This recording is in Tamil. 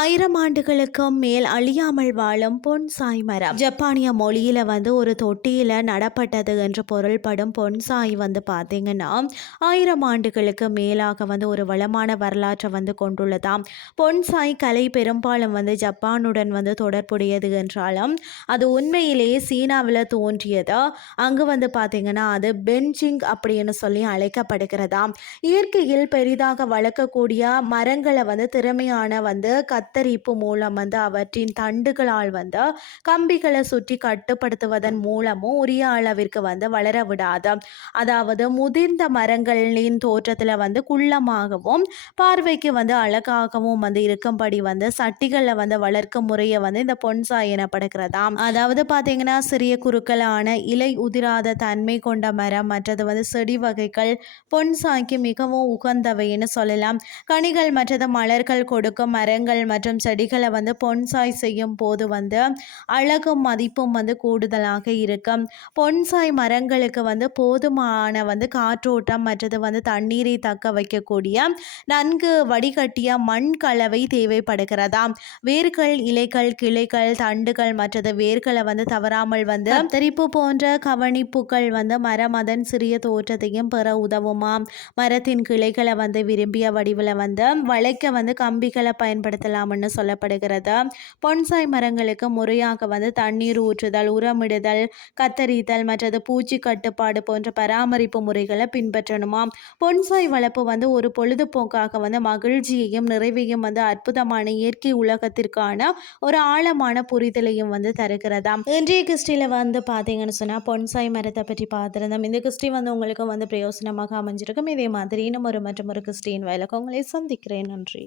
ஆயிரம் ஆண்டுகளுக்கும் மேல் அழியாமல் வாழும் பொன்சாய் மரம். ஜப்பானிய மொழியில வந்து ஒரு தொட்டியில நடப்பட்டது என்று பொருள்படும் பொன்சாய் வந்து பார்த்தீங்கன்னா ஆயிரம் ஆண்டுகளுக்கு மேலாக வந்து ஒரு வளமான வரலாற்றை வந்து கொண்டுள்ளதாம். பொன்சாய் கலை பெரும்பாலும் வந்து ஜப்பானுடன் வந்து தொடர்புடையது என்றாலும் அது உண்மையிலேயே சீனாவில் தோன்றியது. அங்கு வந்து பார்த்தீங்கன்னா அது பென்ஜிங் அப்படின்னு சொல்லி அழைக்கப்படுகிறதாம். இயற்கையில் பெரிதாக வளர்க்கக்கூடிய மரங்களை வந்து திறமையான வந்து கத் கத்தரிப்பு மூலம் வந்து அவற்றின் தண்டுகளால் வந்து கம்பிகளை சுற்றி கட்டுப்படுத்துவதன் மூலமும் உரிய அளவிற்கு வந்து வளர விடாது. அதாவது முதிர்ந்த மரங்களின் தோற்றத்தில் வந்து குள்ளமாகவும் பார்வைக்கு வந்து அழகாகவும் வந்து இருக்கும்படி வந்து சட்டிகளில் வந்து வளர்க்கும் முறையை வந்து இந்த பொன்சாய் எனப்படுகிறதாம் அதாவது பார்த்தீங்கன்னா சிறிய குறுக்களான இலை உதிராத தன்மை கொண்ட மரம் மற்றது வந்து செடி வகைகள் பொன்சாய்க்கு மிகவும் உகந்தவைன்னு சொல்லலாம். கனிகள் மற்றது மலர்கள் கொடுக்கும் மரங்கள் மற்றும் மற்றும் செடிகளை வந்து பொன்சாய் செய்யும் போது வந்து அழகும் மதிப்பும் வந்து கூடுதலாக இருக்கும். பொன்சாய் மரங்களுக்கு வந்து போதுமான வந்து காற்றோட்டம் மற்றது வந்து தண்ணீரை தக்க வைக்கக்கூடிய நன்கு வடிகட்டிய மண் கலவை தேவைப்படுகிறதாம் வேர்கள் இலைகள் கிளைகள் தண்டுகள் மற்றது வேர்களை வந்து தவறாமல் வந்து தெரிப்பு போன்ற கவனிப்புகள் வந்து மரம் அதன் சிறிய தோற்றத்தையும் பெற உதவுமாம் மரத்தின் கிளைகளை வந்து விரும்பிய வடிவில் வந்து வளைக்க வந்து கம்பிகளை பயன்படுத்தலாம்? பயன்படுத்தலாம்னு சொல்லப்படுகிறது? பொன்சாய் மரங்களுக்கு முறையாக வந்து தண்ணீர் ஊற்றுதல் உரமிடுதல் கத்தரித்தல் மற்றது பூச்சி கட்டுப்பாடு போன்ற பராமரிப்பு முறைகளை பின்பற்றணுமாம் பொன்சாய் வளர்ப்பு வந்து ஒரு பொழுதுபோக்காக வந்து மகிழ்ச்சியையும் நிறைவையும் வந்து அற்புதமான இயற்கை உலகத்திற்கான ஒரு ஆழமான புரிதலையும் வந்து தருகிறதாம் இன்றைய கிறிஸ்டியில் வந்து பார்த்தீங்கன்னு சொன்னால் பொன்சாய் மரத்தை பற்றி பார்த்துருந்தோம். இந்த கிறிஸ்டி வந்து உங்களுக்கு வந்து பிரயோசனமாக அமைஞ்சிருக்கும். இதே மாதிரி இன்னும் ஒரு மற்றும் ஒரு கிறிஸ்டின் வயலுக்கு உங்களை சந்திக்கிறேன். நன்றி.